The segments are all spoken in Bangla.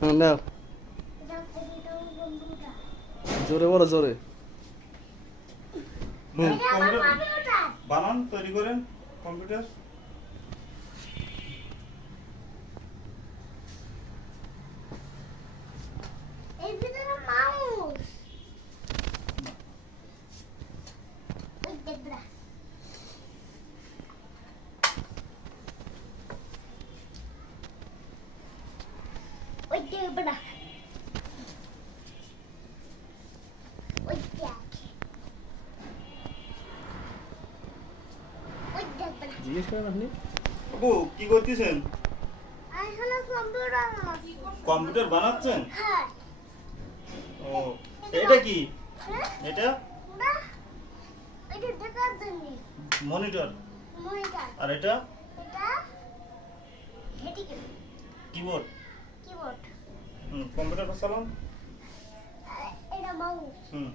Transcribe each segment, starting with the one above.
হ্যাঁ নাও। জোরে বলো জোরে। কম্পিউটার। বানান তৈরি করেন কম্পিউটার। জিজ্ঞেস করেন আপনি। বাবু কি করতেছেন? আসলে কম্পিউটার কম্পিউটার বানাচ্ছেন? হ্যাঁ। ও এটা কি? হ্যাঁ? এটা? না এটা দেখার জন্য। মনিটর মনিটর আর এটা? কিবোর্ড হুম কম্পিউটারটা চালান এটা মাউস। হুম।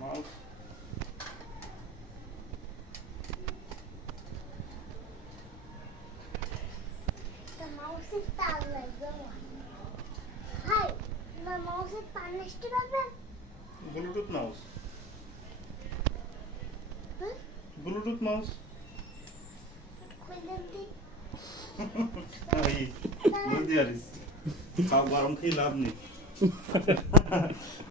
মাউস। মাউসের তার লাগবে হাই আমার মাউসের তার নষ্ট পারবেন Bluetooth mouse. Bulurduk mouse. Hayır. Ne diyoruz? Kavgaram ki labni.